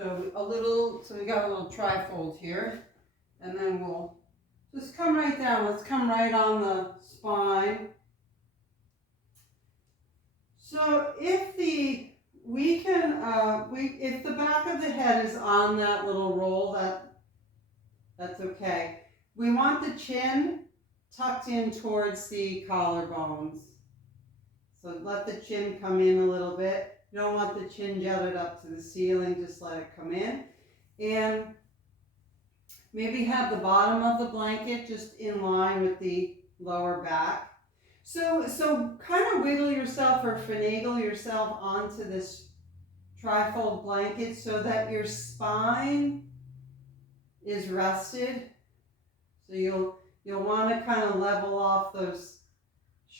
So we got a little trifold here, and then we'll just come right down. Let's come right on the spine. So if if the back of the head is on that little roll, that's okay. We want the chin tucked in towards the collarbones. So let the chin come in a little bit. You don't want the chin jutted up to the ceiling, just let it come in. And maybe have the bottom of the blanket just in line with the lower back. So kind of wiggle yourself or finagle yourself onto this trifold blanket so that your spine is rested. So you'll want to kind of level off those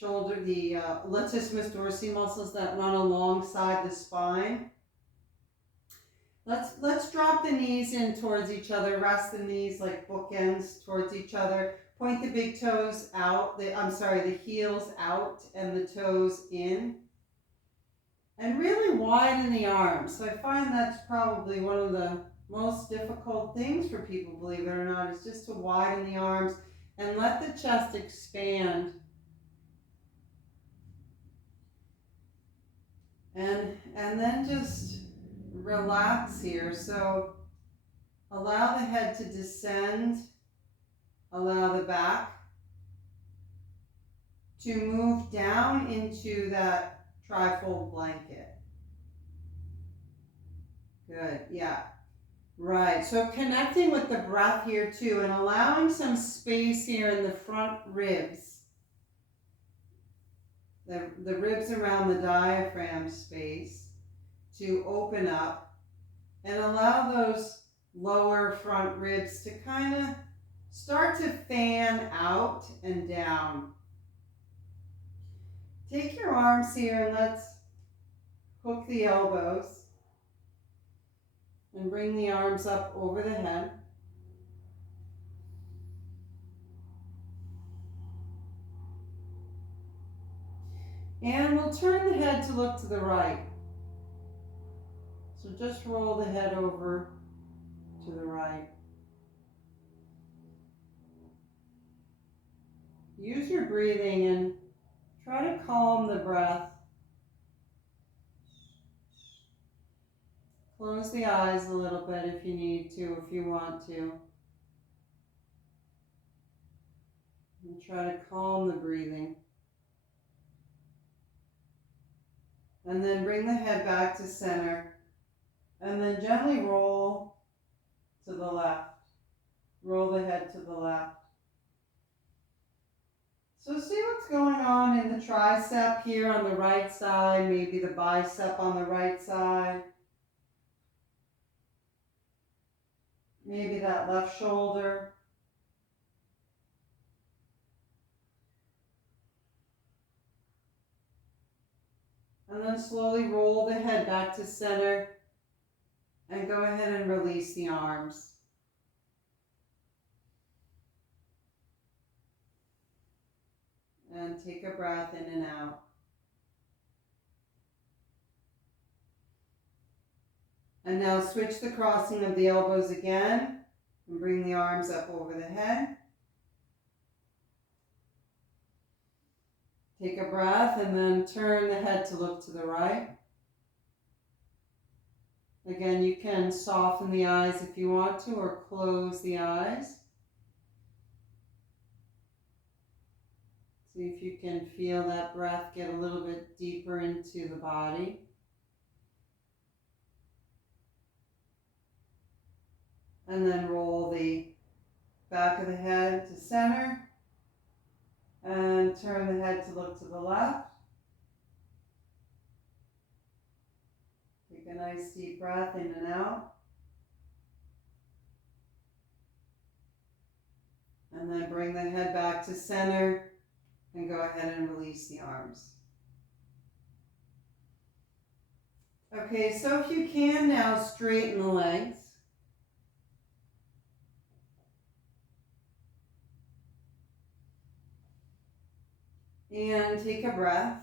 the latissimus dorsi muscles that run alongside the spine. Let's drop the knees in towards each other. Rest the knees like bookends towards each other. Point the big toes out. The heels out and the toes in. And really widen the arms. So I find that's probably one of the most difficult things for people, believe it or not, is just to widen the arms and let the chest expand. And then just relax here. So allow the head to descend. Allow the back to move down into that trifold blanket. Good, yeah. Right, so connecting with the breath here too and allowing some space here in the front ribs. The ribs around the diaphragm space to open up and allow those lower front ribs to kind of start to fan out and down. Take your arms here and let's hook the elbows and bring the arms up over the head. And we'll turn the head to look to the right. So just roll the head over to the right. Use your breathing and try to calm the breath. Close the eyes a little bit if you need to, if you want to. And try to calm the breathing. And then bring the head back to center. And then gently roll to the left. Roll the head to the left. So see what's going on in the tricep here on the right side, maybe the bicep on the right side. Maybe that left shoulder. And then slowly roll the head back to center and go ahead and release the arms. And take a breath in and out. And now switch the crossing of the elbows again and bring the arms up over the head. Take a breath and then turn the head to look to the right. Again, you can soften the eyes if you want to or close the eyes. See if you can feel that breath get a little bit deeper into the body. And then roll the back of the head to center and turn the head to look to the left. Take a nice deep breath in and out. And then bring the head back to center and go ahead and release the arms. Okay, so if you can now straighten the legs. And take a breath.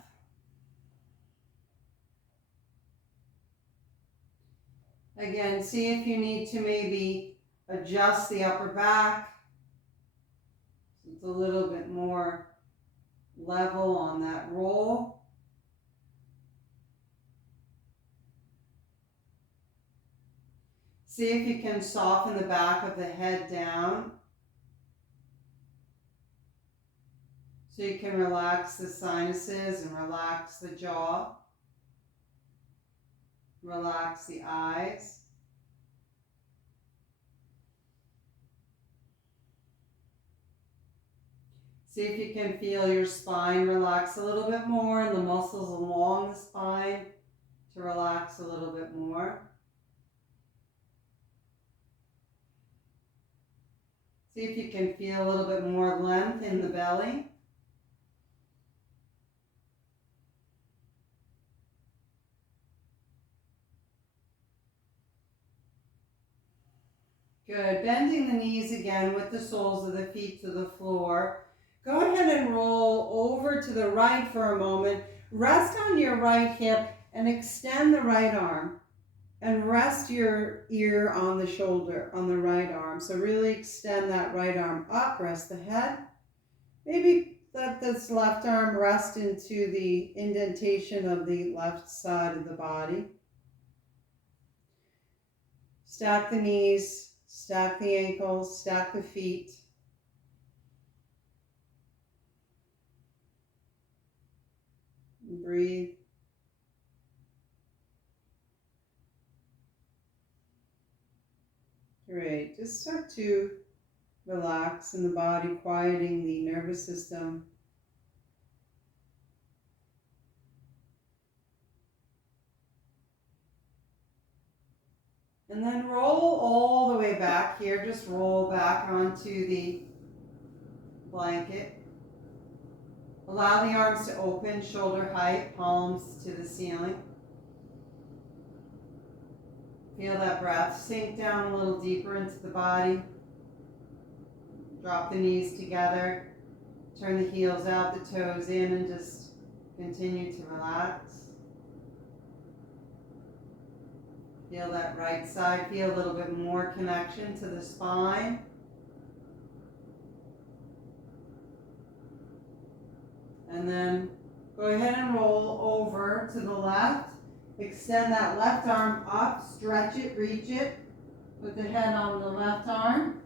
Again, see if you need to maybe adjust the upper back. So it's a little bit more level on that roll. See if you can soften the back of the head down so you can relax the sinuses and relax the jaw. Relax the eyes. See if you can feel your spine relax a little bit more and the muscles along the spine to relax a little bit more. See if you can feel a little bit more length in the belly. Good. Bending the knees again with the soles of the feet to the floor. Go ahead and roll over to the right for a moment. Rest on your right hip and extend the right arm. And rest your ear on the shoulder, on the right arm. So really extend that right arm up, rest the head. Maybe let this left arm rest into the indentation of the left side of the body. Stack the knees, stack the ankles, stack the feet. Breathe. Great. Just start to relax in the body, quieting the nervous system. And then roll all the way back here. Just roll back onto the blanket. Allow the arms to open, shoulder height, palms to the ceiling. Feel that breath sink down a little deeper into the body. Drop the knees together. Turn the heels out, the toes in, and just continue to relax. Feel that right side. Feel a little bit more connection to the spine. And then go ahead and roll over to the left. Extend that left arm up, stretch it, reach it. Put the head on the left arm.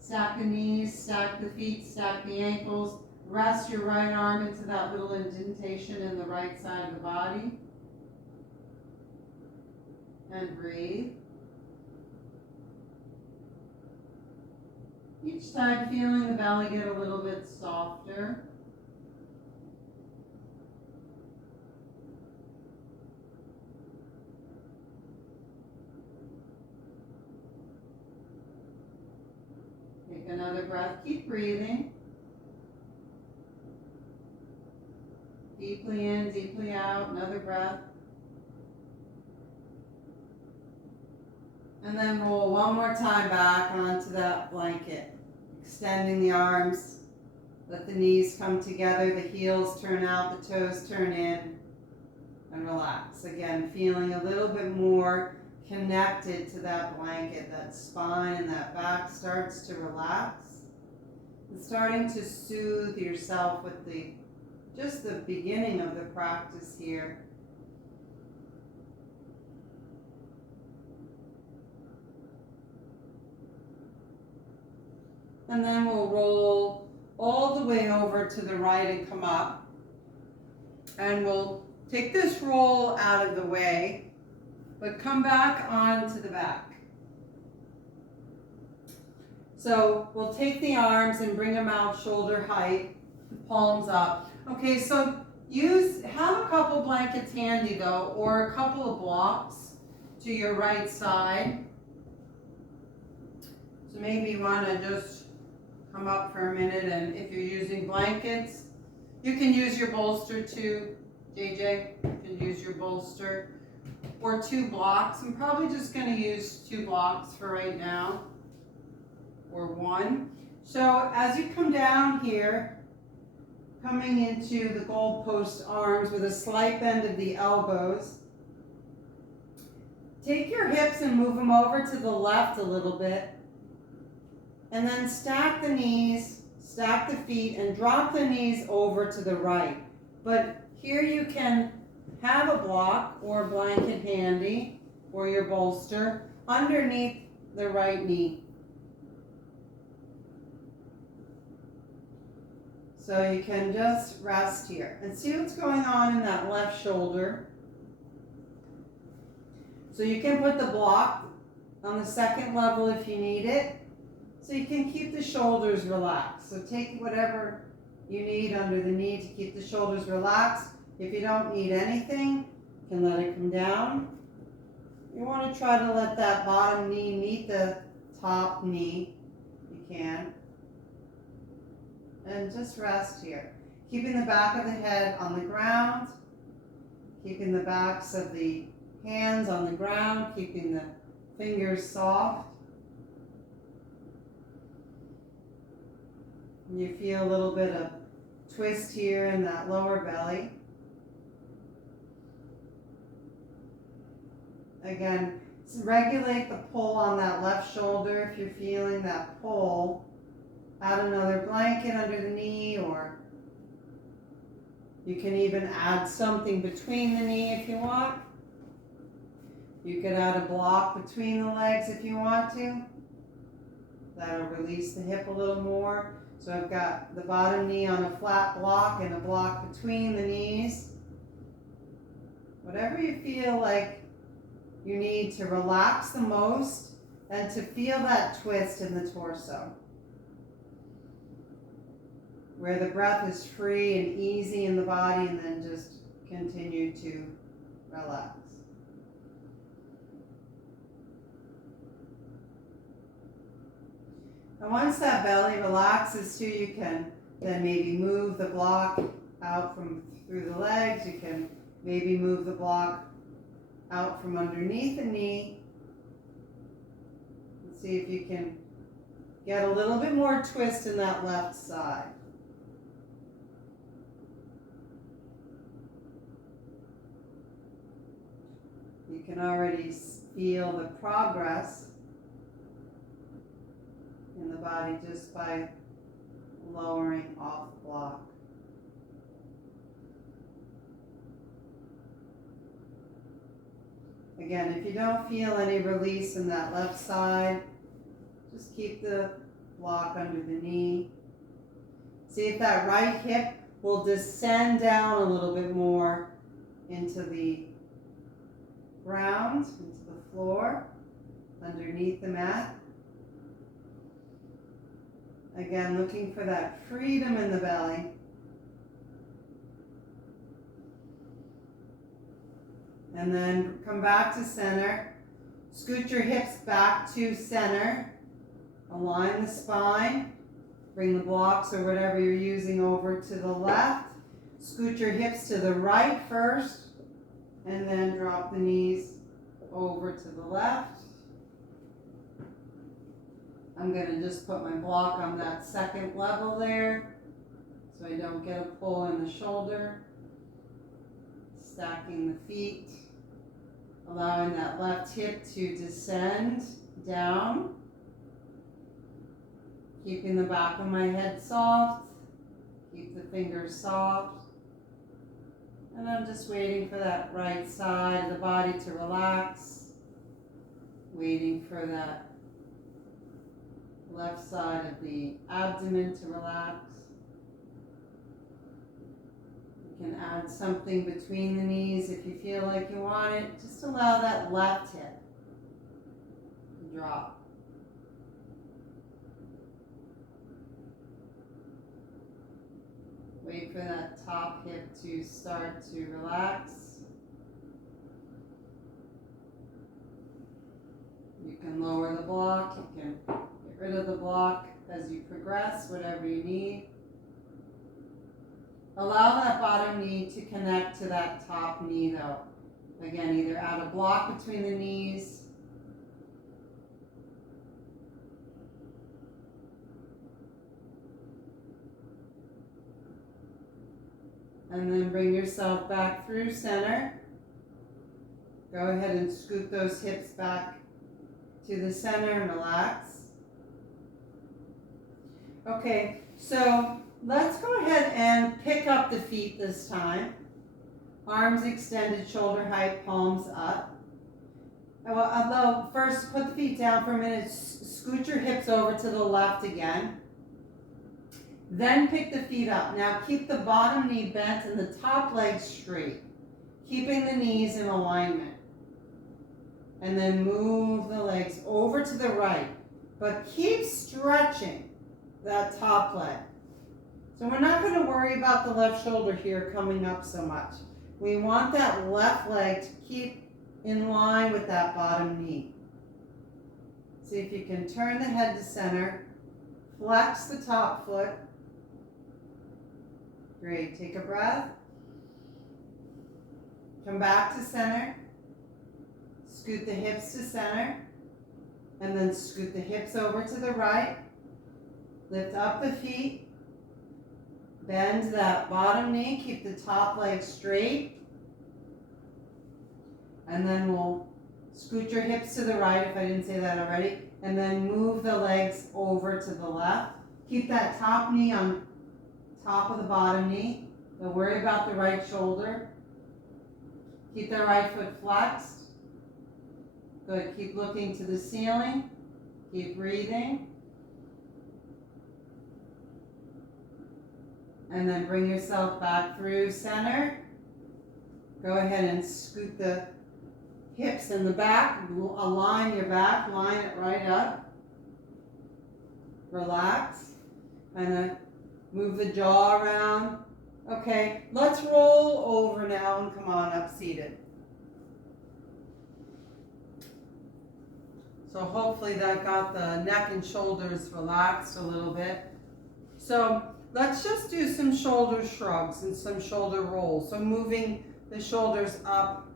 Stack the knees, stack the feet, stack the ankles. Rest your right arm into that little indentation in the right side of the body. And breathe. Each time feeling the belly get a little bit softer. Take another breath. Keep breathing. Deeply in, deeply out. Another breath. And then roll one more time back onto that blanket. Extending the arms. Let the knees come together. The heels turn out. The toes turn in. And relax. Again, feeling a little bit more connected to that blanket. That spine and that back starts to relax. And starting to soothe yourself with just the beginning of the practice here. And then we'll roll all the way over to the right and come up. And we'll take this roll out of the way, but come back onto the back. So we'll take the arms and bring them out shoulder height, palms up. Okay, so have a couple blankets handy though, or a couple of blocks to your right side. So maybe you want to just come up for a minute, and if you're using blankets, you can use your bolster too. JJ, you can use your bolster or 2 blocks. I'm probably just going to use 2 blocks for right now, or 1. So as you come down here, coming into the goalpost arms with a slight bend of the elbows, Take your hips and move them over to the left a little bit. And then stack the knees, stack the feet, and drop the knees over to the right. But here you can have a block or a blanket handy, or your bolster, underneath the right knee. So you can just rest here and see what's going on in that left shoulder. So you can put the block on the second level if you need it. So you can keep the shoulders relaxed. So take whatever you need under the knee to keep the shoulders relaxed. If you don't need anything, you can let it come down. You want to try to let that bottom knee meet the top knee. You can. And just rest here. Keeping the back of the head on the ground. Keeping the backs of the hands on the ground. Keeping the fingers soft. You feel a little bit of twist here in that lower belly. Again, regulate the pull on that left shoulder if you're feeling that pull. Add another blanket under the knee, or you can even add something between the knee if you want. You could add a block between the legs if you want to. That'll release the hip a little more. So I've got the bottom knee on a flat block and a block between the knees. Whatever you feel like you need to relax the most and to feel that twist in the torso. Where the breath is free and easy in the body, and then just continue to relax. And once that belly relaxes too, you can then maybe move the block out from through the legs. You can maybe move the block out from underneath the knee. And see if you can get a little bit more twist in that left side. You can already feel the progress in the body just by lowering off the block. Again, if you don't feel any release in that left side, just keep the block under the knee. See if that right hip will descend down a little bit more into the ground, into the floor, underneath the mat. Again, looking for that freedom in the belly. And then come back to center. Scoot your hips back to center. Align the spine. Bring the blocks or whatever you're using over to the left. Scoot your hips to the right first. And then drop the knees over to the left. I'm going to just put my block on that second level there so I don't get a pull in the shoulder. Stacking the feet, allowing that left hip to descend down. Keeping the back of my head soft. Keep the fingers soft. And I'm just waiting for that right side of the body to relax. Waiting for that left side of the abdomen to relax. You can add something between the knees if you feel like you want it. Just allow that left hip to drop. Wait for that top hip to start to relax. You can lower the block. You can get rid of the block as you progress, whatever you need. Allow that bottom knee to connect to that top knee though. Again, either add a block between the knees. And then bring yourself back through center. Go ahead and scoot those hips back to the center and relax. Okay, so let's go ahead and pick up the feet this time. Arms extended, shoulder height, palms up. Although first put the feet down for a minute, scoot your hips over to the left again. Then pick the feet up. Now keep the bottom knee bent and the top leg straight, keeping the knees in alignment. And then move the legs over to the right, but keep stretching that top leg. So we're not going to worry about the left shoulder here coming up so much. We want that left leg to keep in line with that bottom knee. See if you can turn the head to center, flex the top foot. Great, take a breath. Come back to center. Scoot the hips to center. And then scoot the hips over to the right. Lift up the feet. Bend that bottom knee. Keep the top leg straight. And then we'll scoot your hips to the right if I didn't say that already. And then move the legs over to the left. Keep that top knee on top of the bottom knee. Don't worry about the right shoulder. Keep the right foot flexed. Good. Keep looking to the ceiling. Keep breathing. And then bring yourself back through center. Go ahead and scoot the hips in the back. Align your back. Line it right up. Relax. And then move the jaw around. Okay, let's roll over now and come on up seated. So hopefully that got the neck and shoulders relaxed a little bit. So let's just do some shoulder shrugs and some shoulder rolls. So moving the shoulders up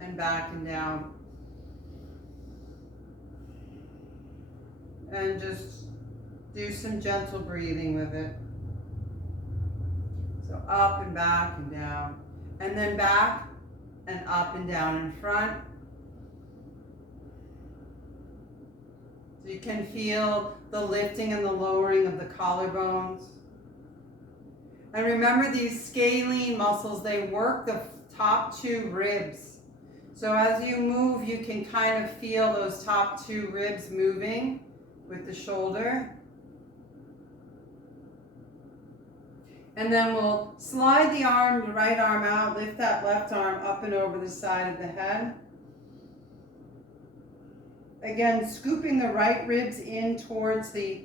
and back and down. And just do some gentle breathing with it. So up and back and down. And then back and up and down in front. So you can feel the lifting and the lowering of the collarbones. And remember these scalene muscles, they work the top two ribs. So as you move, you can kind of feel those top two ribs moving with the shoulder. And then we'll slide the arm, the right arm out, lift that left arm up and over the side of the head. Again, scooping the right ribs in towards the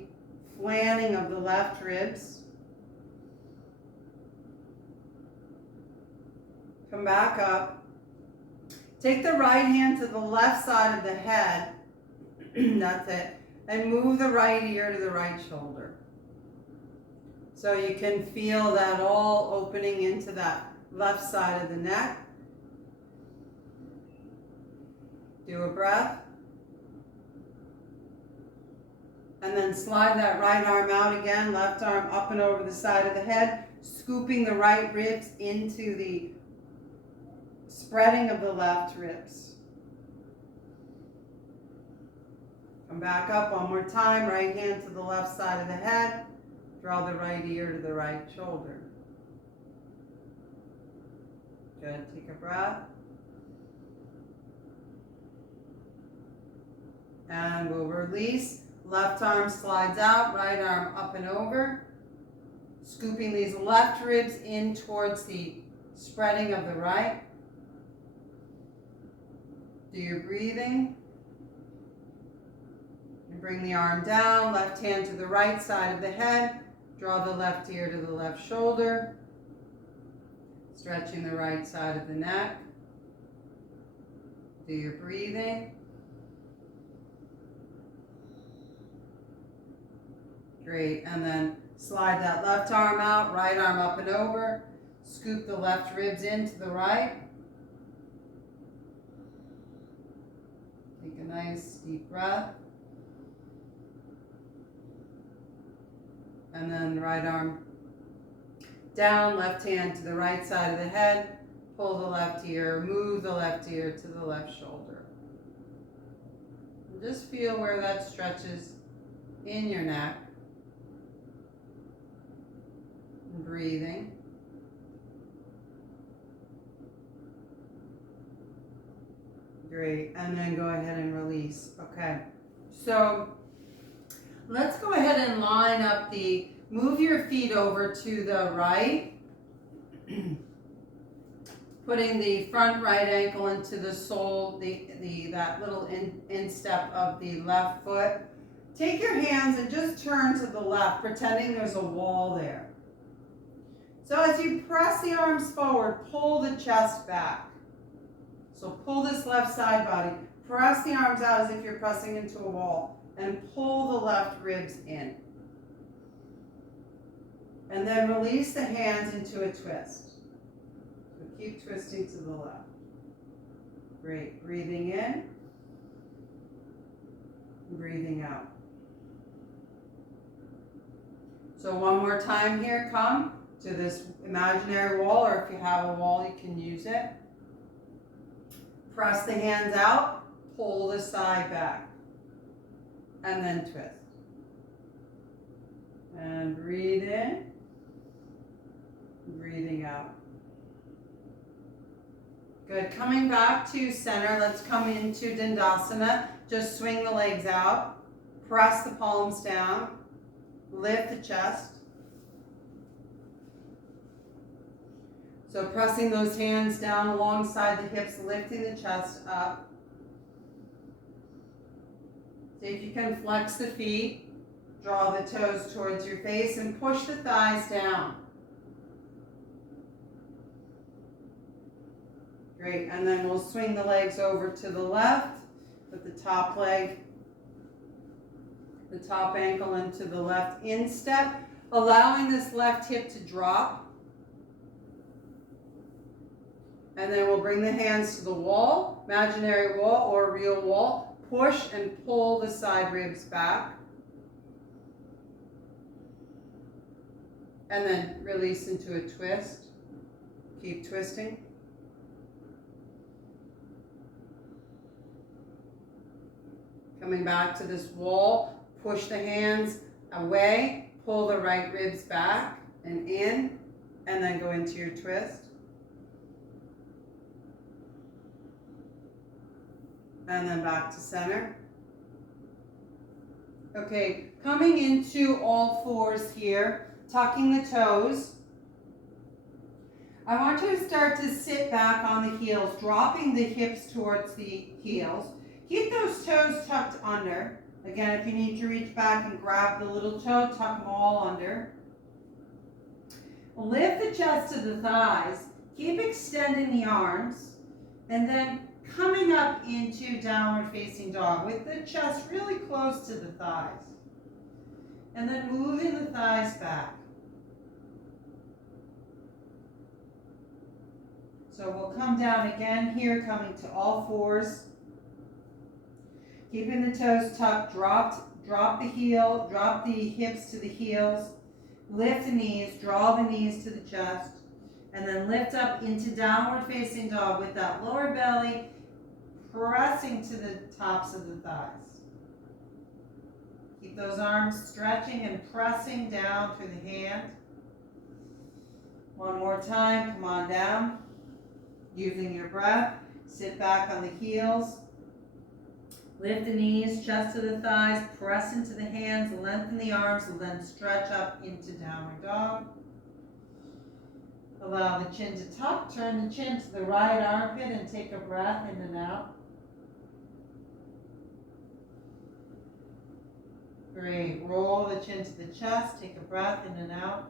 flanning of the left ribs. Come back up. Take the right hand to the left side of the head. That's it. And move the right ear to the right shoulder. So you can feel that all opening into that left side of the neck. Do a breath. And then slide that right arm out again, left arm up and over the side of the head, scooping the right ribs into the spreading of the left ribs. Come back up one more time, right hand to the left side of the head, draw the right ear to the right shoulder. Good, take a breath. And we'll release. Left arm slides out, right arm up and over. Scooping these left ribs in towards the spreading of the right. Do your breathing. And bring the arm down, left hand to the right side of the head. Draw the left ear to the left shoulder. Stretching the right side of the neck. Do your breathing. Great, and then slide that left arm out, right arm up and over. Scoop the left ribs into the right. Take a nice deep breath. And then right arm down, left hand to the right side of the head. pull the left ear, move the left ear to the left shoulder. And just feel where that stretches in your neck. And breathing. Great, and then go ahead and release. Okay, so let's go ahead and line up move your feet over to the right. Putting the front right ankle into the sole, that little instep of the left foot. Take your hands and just turn to the left, pretending there's a wall there. So as you press the arms forward, pull the chest back. So pull this left side body, press the arms out as if you're pressing into a wall, and pull the left ribs in. And then release the hands into a twist. So keep twisting to the left. Great. Breathing in. Breathing out. So one more time here, come to this imaginary wall, or if you have a wall, you can use it. Press the hands out, pull the side back, and then twist. And breathe in, breathing out. Good, coming back to center, let's come into Dandasana. Just swing the legs out, press the palms down, lift the chest. So pressing those hands down alongside the hips, lifting the chest up. See if you can flex the feet, draw the toes towards your face, and push the thighs down. Great, and then we'll swing the legs over to the left, put the top leg, the top ankle into the left instep, allowing this left hip to drop. And then we'll bring the hands to the wall, imaginary wall or real wall. Push and pull the side ribs back. And then release into a twist. Keep twisting. Coming back to this wall, push the hands away, pull the right ribs back and in, and then go into your twist. And then back to center. Okay, coming into all fours here, tucking the toes. I want you to start to sit back on the heels, dropping the hips towards the heels. Keep those toes tucked under. Again, if you need to reach back and grab the little toe, tuck them all under. Lift the chest to the thighs. Keep extending the arms. And then coming up into downward facing dog with the chest really close to the thighs. And then moving the thighs back. So we'll come down again here, coming to all fours. Keeping the toes tucked, drop the heel, drop the hips to the heels. Lift the knees, draw the knees to the chest. And then lift up into downward facing dog with that lower belly pressing to the tops of the thighs. Keep those arms stretching and pressing down through the hand. One more time, come on down. Using your breath, sit back on the heels. Lift the knees, chest to the thighs, press into the hands, lengthen the arms, and then stretch up into downward dog. Allow the chin to tuck, turn the chin to the right armpit and take a breath in and out. Great, roll the chin to the chest, take a breath in and out.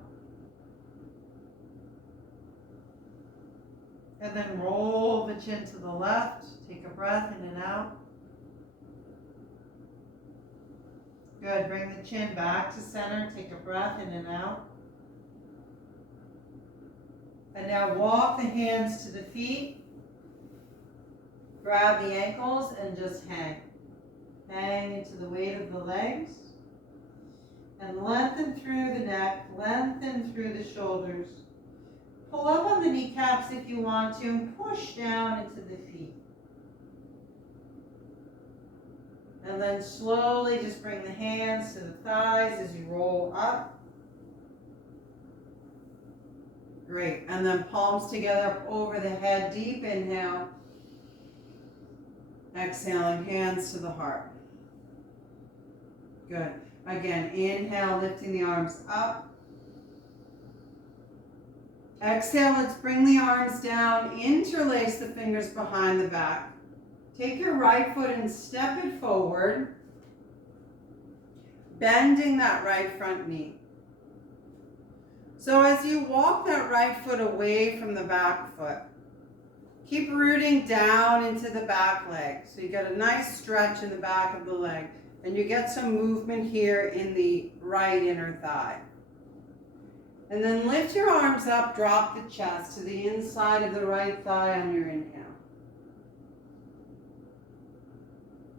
And then roll the chin to the left, take a breath in and out. Good, bring the chin back to center, take a breath in and out. And now walk the hands to the feet, grab the ankles and just hang. Hang into the weight of the legs. And lengthen through the neck, lengthen through the shoulders. Pull up on the kneecaps if you want to and push down into the feet. And then slowly just bring the hands to the thighs as you roll up. Great. And then palms together over the head. Deep inhale. Exhaling, hands to the heart. Good. Again, inhale, lifting the arms up. Exhale, let's bring the arms down. Interlace the fingers behind the back. Take your right foot and step it forward, bending that right front knee. So as you walk that right foot away from the back foot, keep rooting down into the back leg. So you get a nice stretch in the back of the leg, and you get some movement here in the right inner thigh. And then lift your arms up, drop the chest to the inside of the right thigh on your inhale.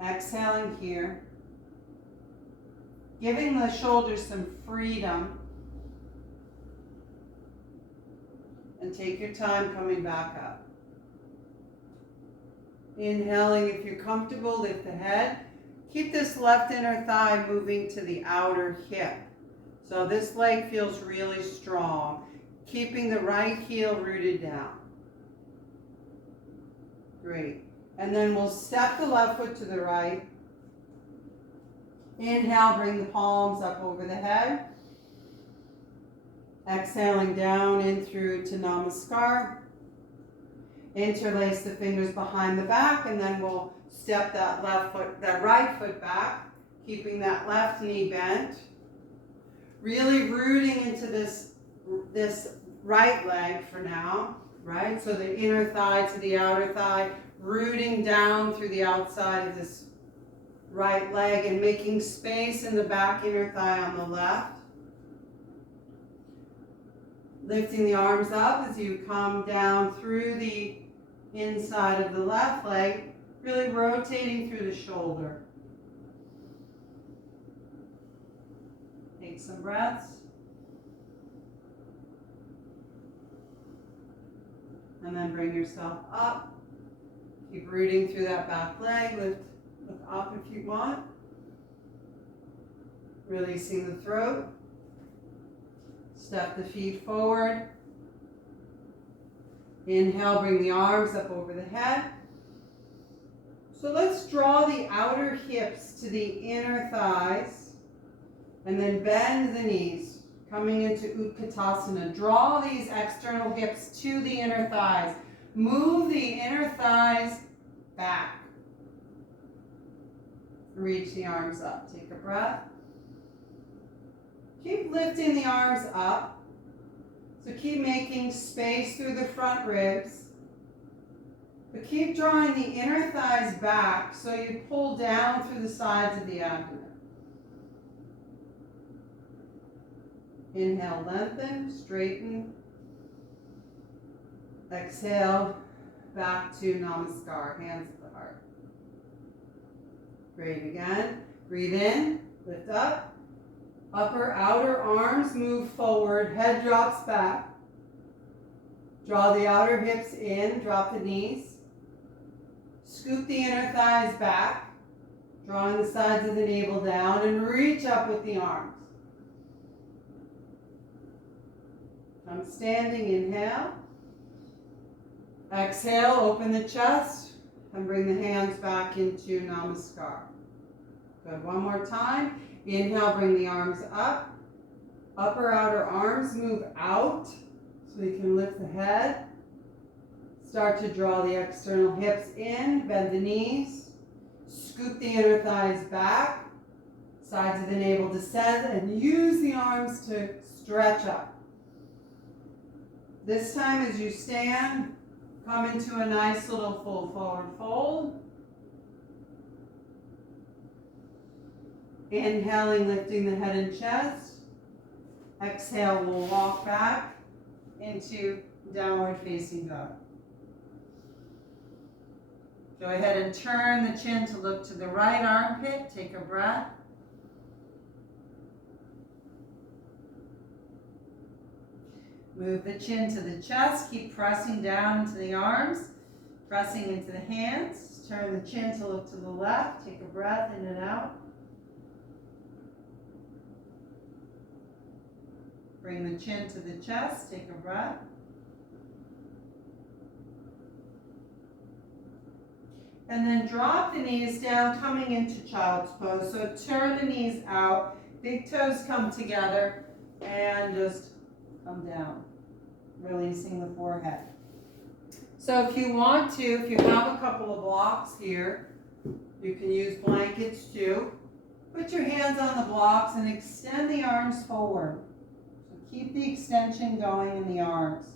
Exhaling here, giving the shoulders some freedom, and take your time coming back up. Inhaling, if you're comfortable, lift the head. Keep this left inner thigh moving to the outer hip. So this leg feels really strong, keeping the right heel rooted down. Great. And then we'll step the left foot to the right. Inhale, bring the palms up over the head. Exhaling down in through to Namaskar. Interlace the fingers behind the back, and then we'll step that right foot back, keeping that left knee bent. Really rooting into this right leg for now, right? So the inner thigh to the outer thigh, rooting down through the outside of this right leg and making space in the back inner thigh on the left. Lifting the arms up as you come down through the inside of the left leg, really rotating through the shoulder. Take some breaths. And then bring yourself up. Keep rooting through that back leg. Lift up if you want. Releasing the throat. Step the feet forward. Inhale, bring the arms up over the head. So let's draw the outer hips to the inner thighs. And then bend the knees, coming into Utkatasana. Draw these external hips to the inner thighs. Move the inner thighs back. Reach the arms up. Take a breath. Keep lifting the arms up. So keep making space through the front ribs. But keep drawing the inner thighs back so you pull down through the sides of the abdomen. Inhale, lengthen, straighten. Exhale, back to Namaskar, hands at the heart. Great, again. Breathe in, lift up. Upper, outer arms move forward, head drops back. Draw the outer hips in, drop the knees. Scoop the inner thighs back, drawing the sides of the navel down, and reach up with the arms. Come standing, inhale. Exhale, open the chest, and bring the hands back into Namaskar. Good, one more time. Inhale, bring the arms up. Upper, outer arms move out, so you can lift the head. Start to draw the external hips in, bend the knees. Scoop the inner thighs back. Sides of the navel descend, and use the arms to stretch up. This time as you stand, come into a nice little full forward fold. Inhaling, lifting the head and chest. Exhale, we'll walk back into downward facing dog. Go ahead and turn the chin to look to the right armpit. Take a breath. Move the chin to the chest. Keep pressing down into the arms, pressing into the hands. Turn the chin to look to the left. Take a breath in and out. Bring the chin to the chest. Take a breath. And then drop the knees down, coming into child's pose. So turn the knees out, big toes come together, and just come down, releasing the forehead. So if you want to, if you have a couple of blocks here, you can use blankets too. Put your hands on the blocks and extend the arms forward. So keep the extension going in the arms.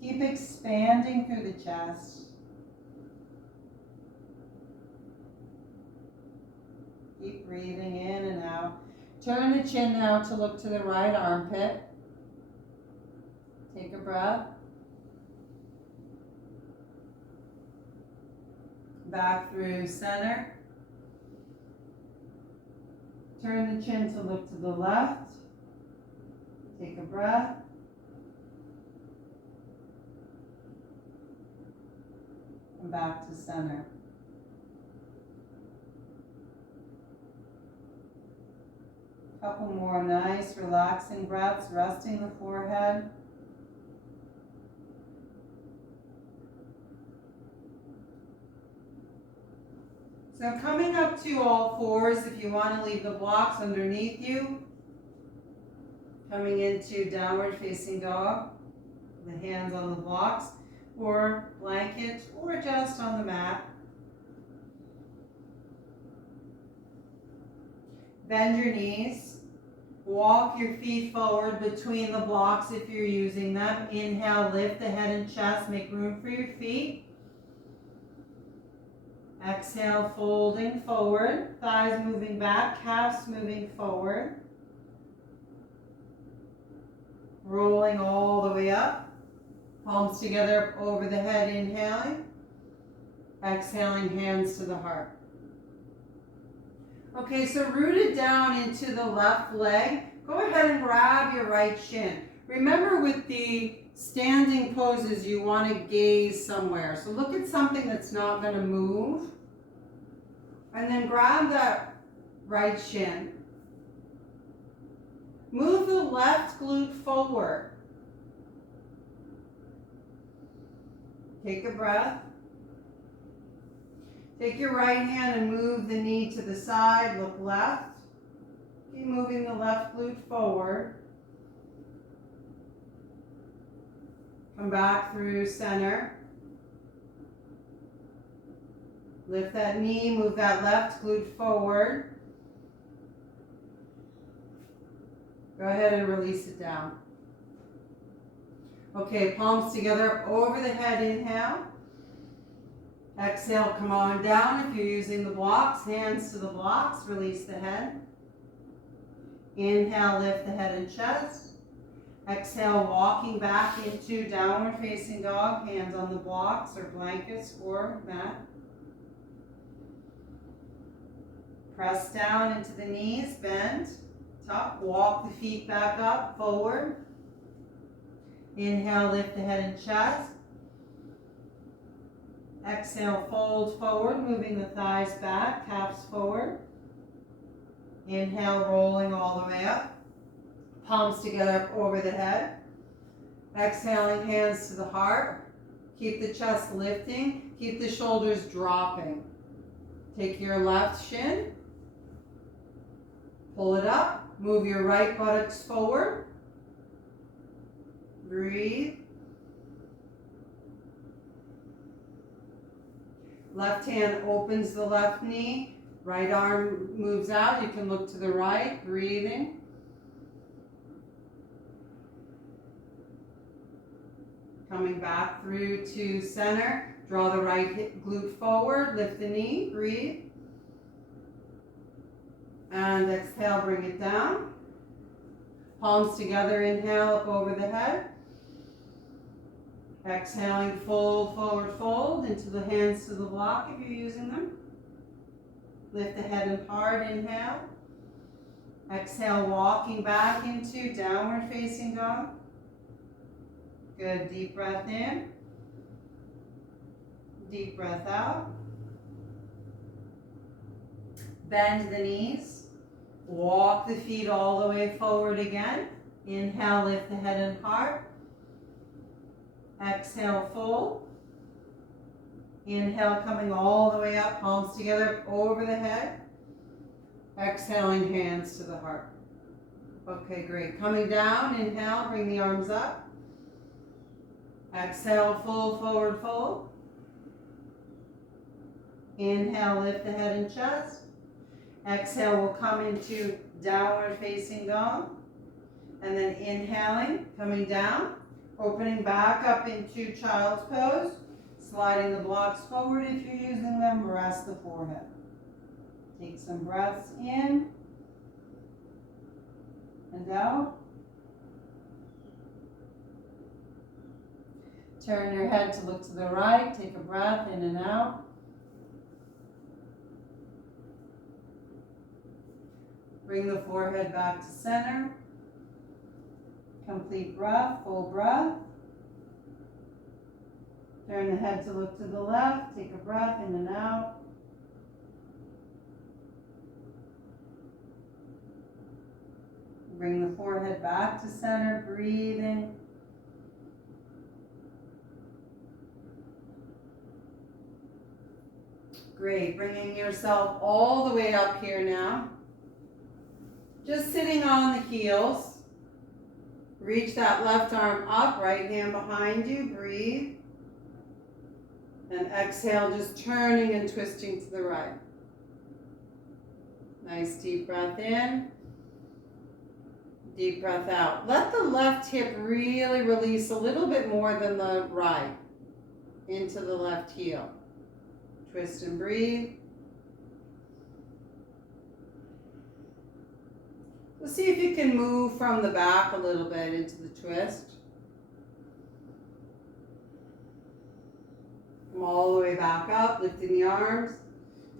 Keep expanding through the chest. Keep breathing in and out. Turn the chin now to look to the right armpit. Take a breath. Back through center. Turn the chin to look to the left. Take a breath. And back to center. Couple more nice relaxing breaths, resting the forehead. So coming up to all fours, if you want to leave the blocks underneath you. Coming into downward facing dog, the hands on the blocks, or blanket, or just on the mat. Bend your knees. Walk your feet forward between the blocks if you're using them. Inhale, lift the head and chest, make room for your feet. Exhale, folding forward, thighs moving back, calves moving forward. Rolling all the way up. Palms together over the head, inhaling. Exhaling, hands to the heart. Okay, so rooted down into the left leg, go ahead and grab your right shin. Remember with the standing poses, you want to gaze somewhere. So look at something that's not going to move. And then grab that right shin. Move the left glute forward. Take a breath. Take your right hand and move the knee to the side, look left. Keep moving the left glute forward. Come back through center. Lift that knee, move that left glute forward. Go ahead and release it down. Okay, palms together over the head, inhale. Exhale, come on down if you're using the blocks. Hands to the blocks, release the head. Inhale, lift the head and chest. Exhale, walking back into downward facing dog. Hands on the blocks or blankets or mat. Press down into the knees, bend, tuck, walk the feet back up, forward. Inhale, lift the head and chest. Exhale, fold forward, moving the thighs back, calves forward. Inhale, rolling all the way up. Palms together over the head. Exhaling, hands to the heart. Keep the chest lifting. Keep the shoulders dropping. Take your left shin. Pull it up. Move your right buttocks forward. Breathe. Left hand opens the left knee. Right arm moves out. You can look to the right. Breathing. Coming back through to center. Draw the right hip glute forward. Lift the knee. Breathe. And exhale, bring it down. Palms together. Inhale, up over the head. Exhaling, fold, forward, fold into the hands to the block if you're using them. Lift the head and heart, inhale. Exhale, walking back into downward facing dog. Good, deep breath in. Deep breath out. Bend the knees. Walk the feet all the way forward again. Inhale, lift the head and heart. Exhale, fold. Inhale, coming all the way up, palms together over the head. Exhaling, hands to the heart. Okay, great. Coming down, inhale, bring the arms up. Exhale, full forward fold. Inhale, lift the head and chest. Exhale, we'll come into downward facing dog. And then inhaling, coming down, opening back up into child's pose. Sliding the blocks forward if you're using them, rest the forehead. Take some breaths in and out. Turn your head to look to the right. Take a breath in and out. Bring the forehead back to center. Complete breath, full breath. Turn the head to look to the left. Take a breath in and out. Bring the forehead back to center, breathing. Great, bringing yourself all the way up here now. Just sitting on the heels. Reach that left arm up, right hand behind you, breathe. And exhale, just turning and twisting to the right. Nice deep breath in. Deep breath out. Let the left hip really release a little bit more than the right into the left heel. Twist and breathe. We'll see if you can move from the back a little bit into the twist. Come all the way back up, lifting the arms.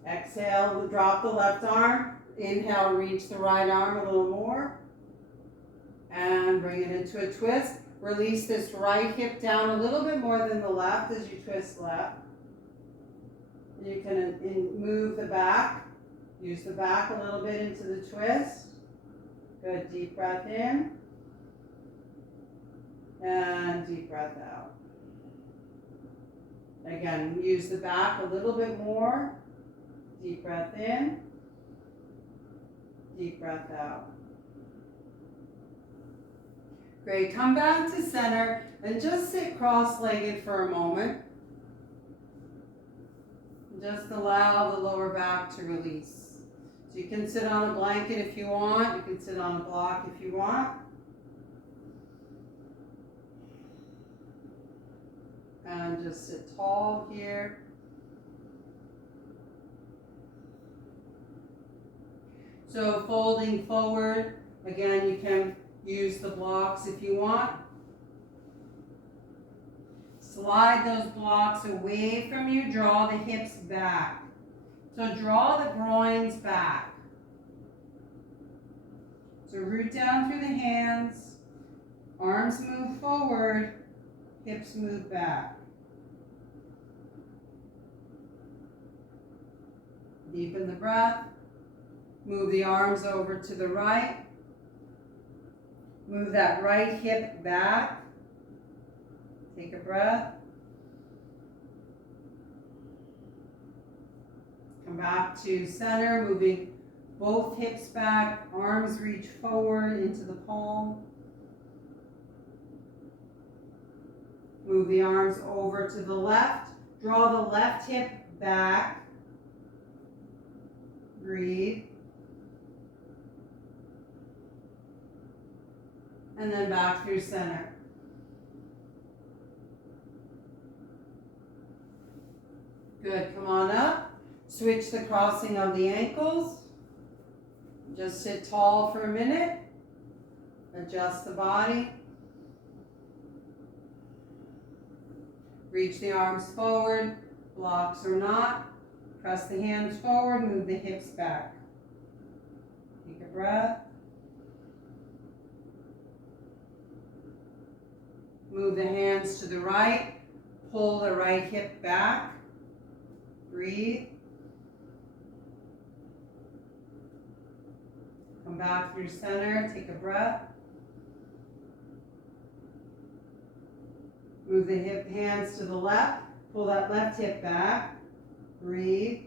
Exhale, drop the left arm. Inhale, reach the right arm a little more. And bring it into a twist. Release this right hip down a little bit more than the left as you twist left. You can move the back. Use the back a little bit into the twist. Good, deep breath in. And deep breath out. Again, use the back a little bit more. Deep breath in. Deep breath out. Great, come back to center and just sit cross-legged for a moment. Just allow the lower back to release. So you can sit on a blanket if you want. You can sit on a block if you want. And just sit tall here. So folding forward, again, you can use the blocks if you want. Slide those blocks away from you, draw the hips back. So draw the groins back. So root down through the hands, arms move forward, hips move back. Deepen the breath. Move the arms over to the right. Move that right hip back. Take a breath. Come back to center, moving both hips back, arms reach forward into the palm. Move the arms over to the left. Draw the left hip back. Breathe. And then back through center. Good, come on up. Switch the crossing of the ankles. Just sit tall for a minute. Adjust the body. Reach the arms forward, blocks or not. Press the hands forward, move the hips back. Take a breath. Move the hands to the right. Pull the right hip back. Breathe. Come back through center. Take a breath. Move the hands to the left. Pull that left hip back. Breathe.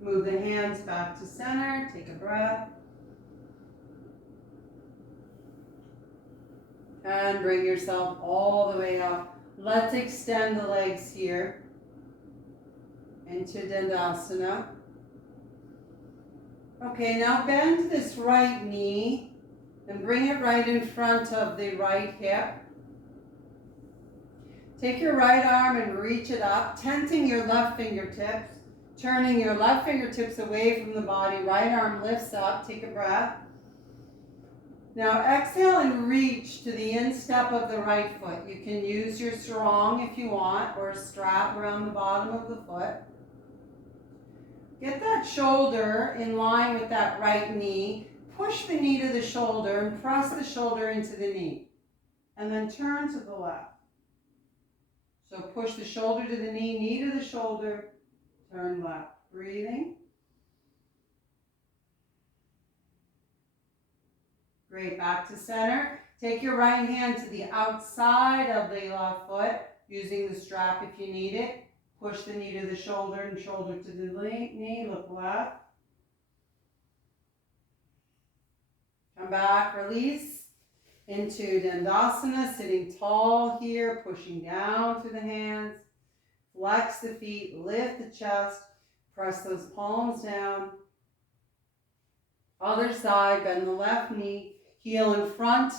Move the hands back to center. Take a breath. And bring yourself all the way up. Let's extend the legs here into Dandasana. Okay, now bend this right knee and bring it right in front of the right hip. Take your right arm and reach it up, tenting your left fingertips, turning your left fingertips away from the body. Right arm lifts up. Take a breath. Now exhale and reach to the instep of the right foot. You can use your sarong if you want, or a strap around the bottom of the foot. Get that shoulder in line with that right knee. Push the knee to the shoulder and press the shoulder into the knee. And then turn to the left. So push the shoulder to the knee, knee to the shoulder, turn left. Breathing. Great, back to center. Take your right hand to the outside of the left foot, using the strap if you need it. Push the knee to the shoulder and shoulder to the knee, look left. Come back, release into Dandasana, sitting tall here, pushing down through the hands. Flex the feet, lift the chest, press those palms down. Other side, bend the left knee, heel in front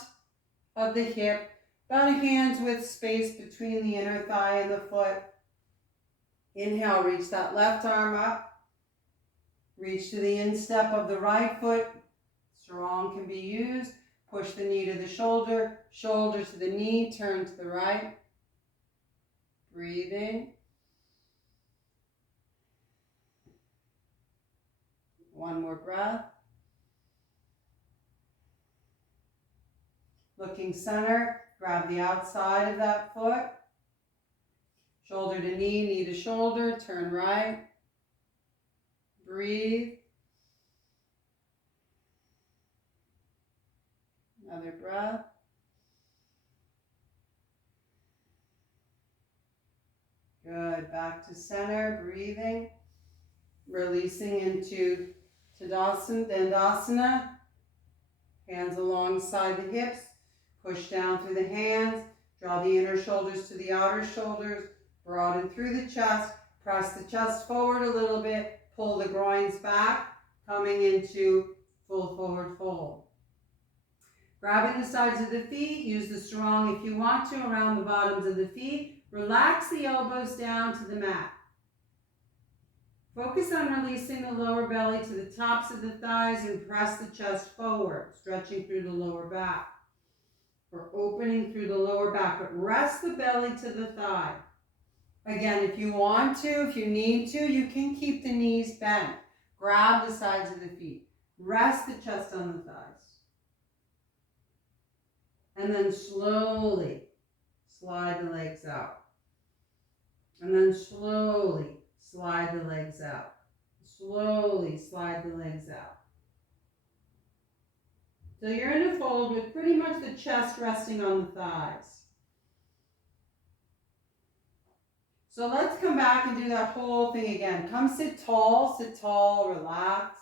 of the hip, about a hand's width space between the inner thigh and the foot. Inhale, reach that left arm up. Reach to the instep of the right foot. Sarong can be used. Push the knee to the shoulder, shoulder to the knee, turn to the right. Breathing. One more breath. Looking center, grab the outside of that foot. Shoulder to knee, knee to shoulder, turn right. Breathe. Another breath. Good, back to center, breathing. Releasing into Dandasana. Hands alongside the hips. Push down through the hands. Draw the inner shoulders to the outer shoulders. Broaden through the chest. Press the chest forward a little bit. Pull the groins back. Coming into full forward fold. Grabbing the sides of the feet. Use the sarong if you want to around the bottoms of the feet. Relax the elbows down to the mat. Focus on releasing the lower belly to the tops of the thighs and press the chest forward, stretching through the lower back. Or opening through the lower back, but rest the belly to the thigh. Again, if you want to, if you need to, you can keep the knees bent. Grab the sides of the feet. Rest the chest on the thighs. And then slowly slide the legs out. And then slowly slide the legs out. Slowly slide the legs out. So you're in a fold with pretty much the chest resting on the thighs. So let's come back and do that whole thing again. Come sit tall, relax.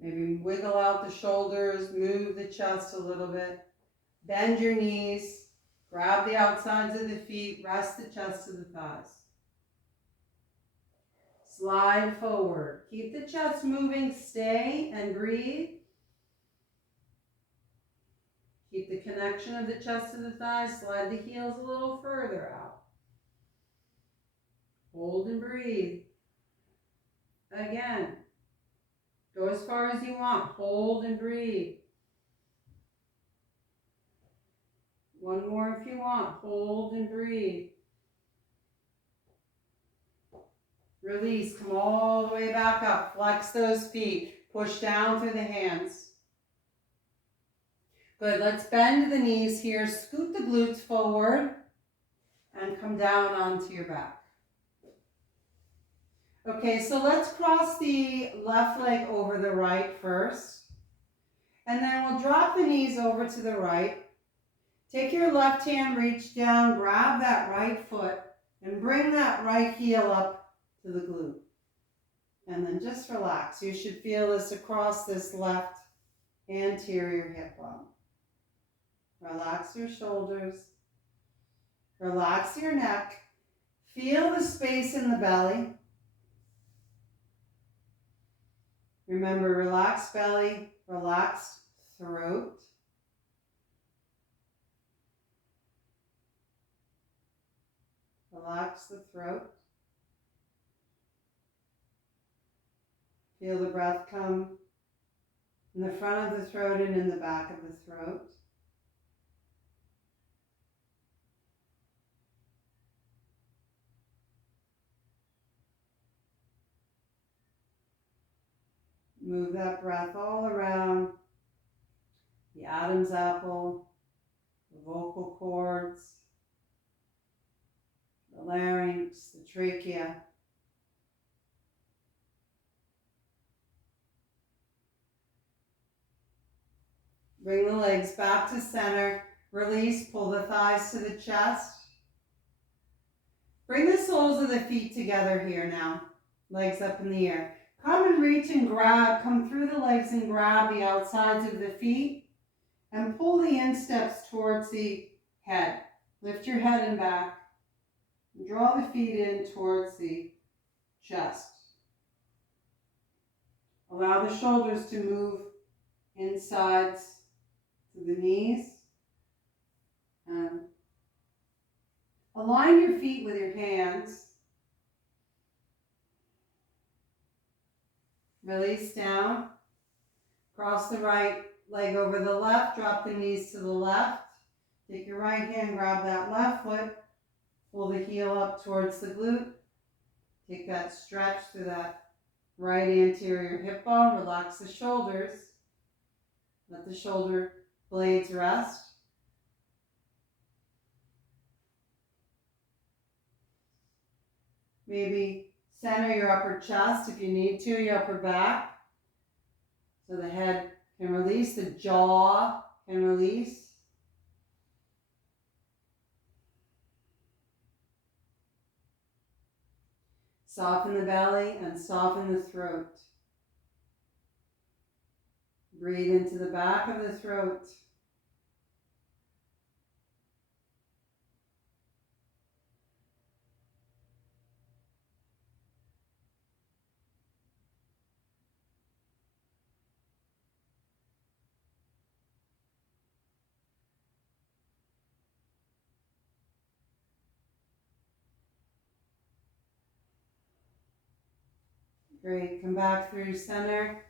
Maybe wiggle out the shoulders, move the chest a little bit. Bend your knees, grab the outsides of the feet, rest the chest to the thighs. Slide forward. Keep the chest moving, stay and breathe. Keep the connection of the chest to the thighs. Slide the heels a little further out. Hold and breathe. Again. Go as far as you want. Hold and breathe. One more if you want. Hold and breathe. Release. Come all the way back up. Flex those feet. Push down through the hands. Good, let's bend the knees here. Scoot the glutes forward and come down onto your back. Okay, so let's cross the left leg over the right first. And then we'll drop the knees over to the right. Take your left hand, reach down, grab that right foot, and bring that right heel up to the glute. And then just relax. You should feel this across this left anterior hip bone. Relax your shoulders. Relax your neck. Feel the space in the belly. Remember, relaxed belly, relaxed throat. Relax the throat. Feel the breath come in the front of the throat and in the back of the throat. Move that breath all around the Adam's apple, the vocal cords, the larynx, the trachea. Bring the legs back to center. Release, pull the thighs to the chest. Bring the soles of the feet together here now. Legs up in the air. Come and reach and grab, come through the legs and grab the outsides of the feet and pull the insteps towards the head. Lift your head and back. Draw the feet in towards the chest. Allow the shoulders to move insides to the knees. And align your feet with your hands. Release down. Cross the right leg over the left. Drop the knees to the left. Take your right hand, grab that left foot. Pull the heel up towards the glute. Take that stretch through that right anterior hip bone. Relax the shoulders. Let the shoulder blades rest. Maybe center your upper chest if you need to, your upper back. So the head can release, the jaw can release. Soften the belly and soften the throat. Breathe into the back of the throat. Great, come back through center.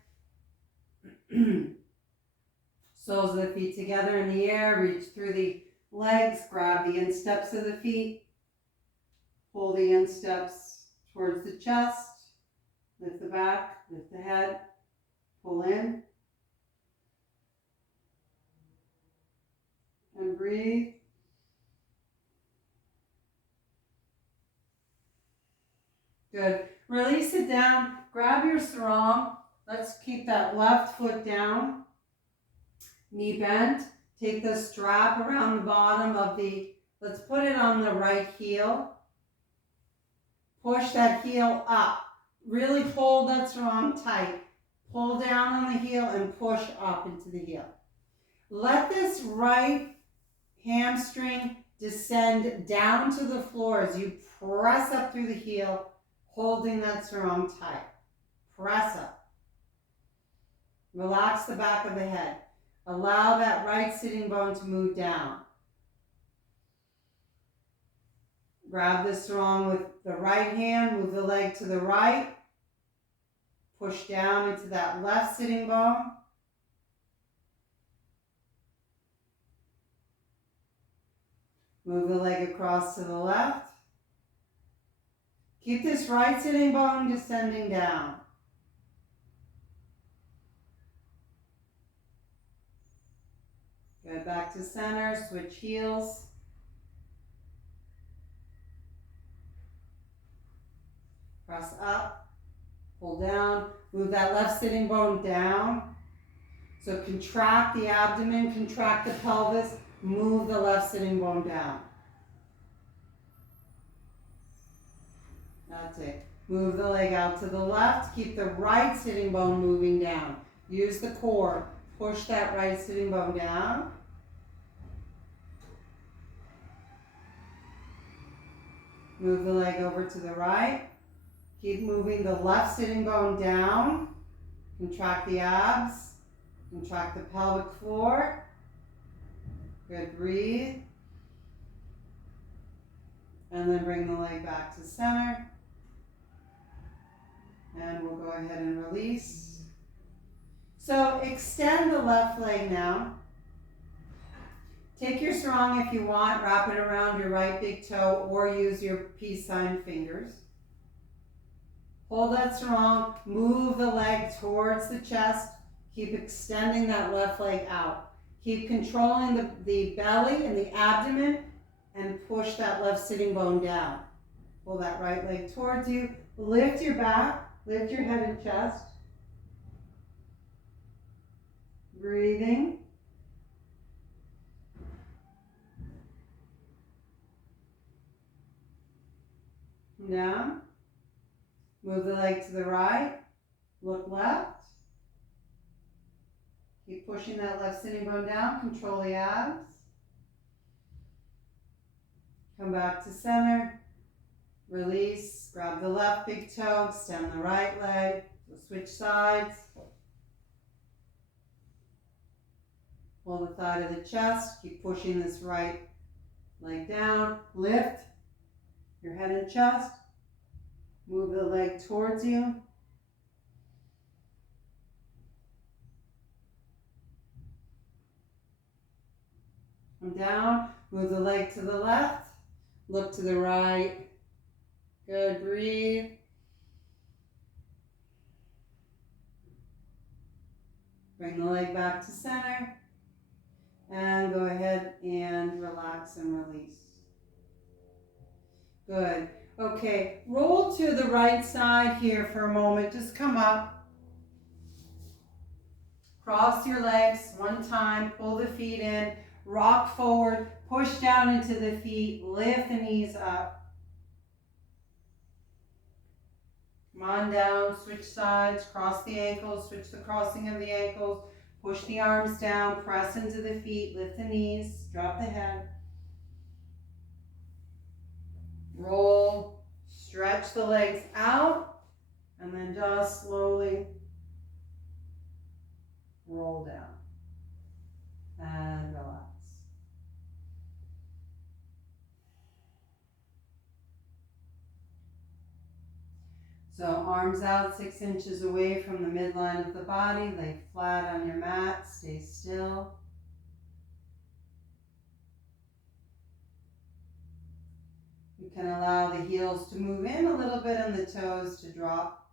Soles of the feet together in the air, reach through the legs, grab the insteps of the feet, pull the insteps towards the chest, lift the back, lift the head, pull in, and breathe. Good. Release it down. Grab your sarong. Let's keep that left foot down. Knee bent. Take the strap around the bottom of the, let's put it on the right heel. Push that heel up. Really hold that sarong tight. Pull down on the heel and push up into the heel. Let this right hamstring descend down to the floor as you press up through the heel, holding that sarong tight. Press up. Relax the back of the head. Allow that right sitting bone to move down. Grab the sarong with the right hand, move the leg to the right. Push down into that left sitting bone. Move the leg across to the left. Keep this right sitting bone descending down. Good, back to center, switch heels. Press up, pull down, move that left sitting bone down. So contract the abdomen, contract the pelvis, move the left sitting bone down. That's it. Move the leg out to the left, keep the right sitting bone moving down. Use the core, push that right sitting bone down. Move the leg over to the right. Keep moving the left sitting bone down. Contract the abs. Contract the pelvic floor. Good, breathe. And then bring the leg back to center. And we'll go ahead and release. So extend the left leg now. Take your sarong if you want, wrap it around your right big toe or use your peace sign fingers. Hold that sarong, move the leg towards the chest. Keep extending that left leg out. Keep controlling the belly and the abdomen and push that left sitting bone down. Pull that right leg towards you. Lift your back, lift your head and chest. Breathing. Down. Move the leg to the right. Look left. Keep pushing that left sitting bone down. Control the abs. Come back to center. Release. Grab the left big toe. Extend the right leg. So switch sides. Pull the thigh to the chest. Keep pushing this right leg down. Lift your head and chest. Move the leg towards you. Come down. Move the leg to the left. Look to the right. Good. Breathe. Bring the leg back to center. And go ahead and relax and release. Good. Okay, roll to the right side here for a moment. Just come up. Cross your legs one time. Pull the feet in. Rock forward. Push down into the feet. Lift the knees up. Come on down. Switch sides. Cross the ankles. Switch the crossing of the ankles. Push the arms down. Press into the feet. Lift the knees. Drop the head. Roll, stretch the legs out, and then just slowly roll down and relax. So arms out 6 inches away from the midline of the body, lay flat on your mat, stay still. You can allow the heels to move in a little bit and the toes to drop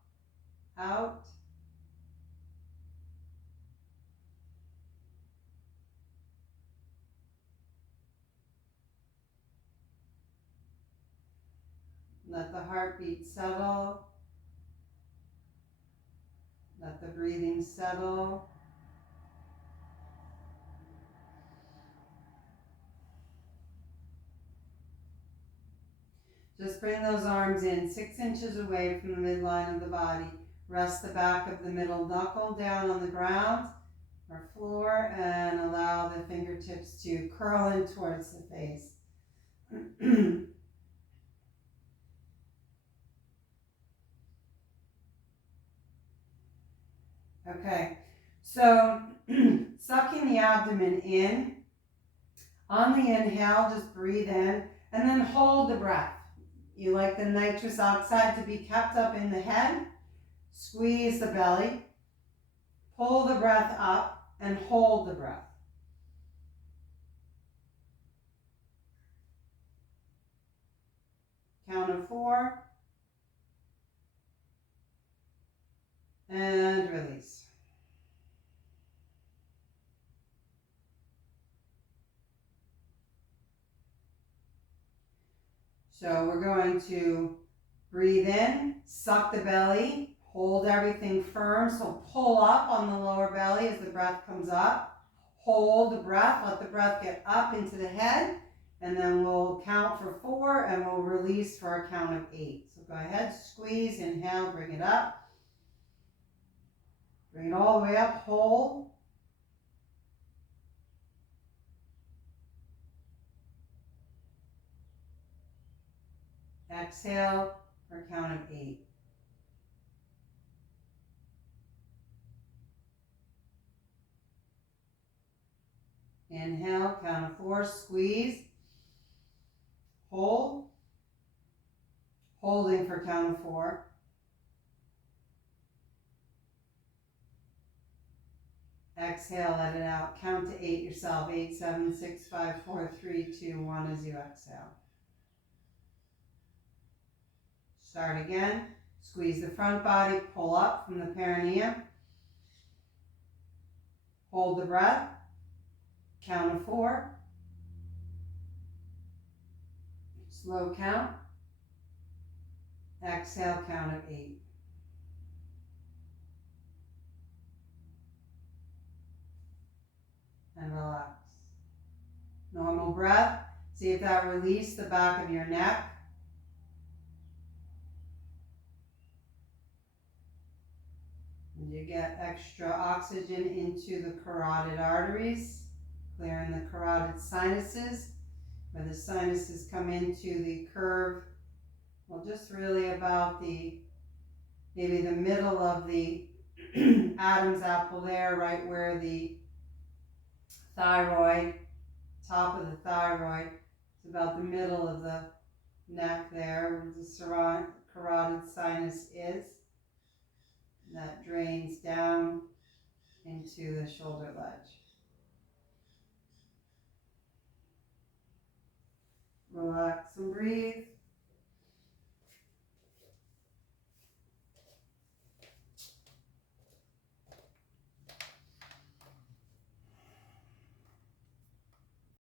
out. Let the heartbeat settle. Let the breathing settle. Just bring those arms in 6 inches away from the midline of the body. Rest the back of the middle knuckle down on the ground or floor and allow the fingertips to curl in towards the face. Okay, so sucking the abdomen in. On the inhale, just breathe in and then hold the breath. You like the nitrous oxide to be kept up in the head. Squeeze the belly. Pull the breath up and hold the breath. Count of 4. And release. So we're going to breathe in, suck the belly, hold everything firm. So pull up on the lower belly as the breath comes up. Hold the breath, let the breath get up into the head, and then we'll count for 4 and we'll release for our count of 8. So go ahead, squeeze, inhale, bring it up. Bring it all the way up, hold. Exhale for a count of 8. Inhale, count of 4, squeeze, hold, holding for count of 4. Exhale, let it out. Count to 8 yourself. 8, 7, 6, 5, 4, 3, 2, 1 as you exhale. Start again. Squeeze the front body, pull up from the perineum. Hold the breath. Count of 4. Slow count. Exhale, count of 8. And relax. Normal breath. See if that released the back of your neck. And you get extra oxygen into the carotid arteries, clearing the carotid sinuses, where the sinuses come into the curve, well, just really about maybe the middle of the Adam's apple there, right where the thyroid, top of the thyroid, it's about the middle of the neck there, where the carotid sinus is. That drains down into the shoulder ledge. Relax and breathe.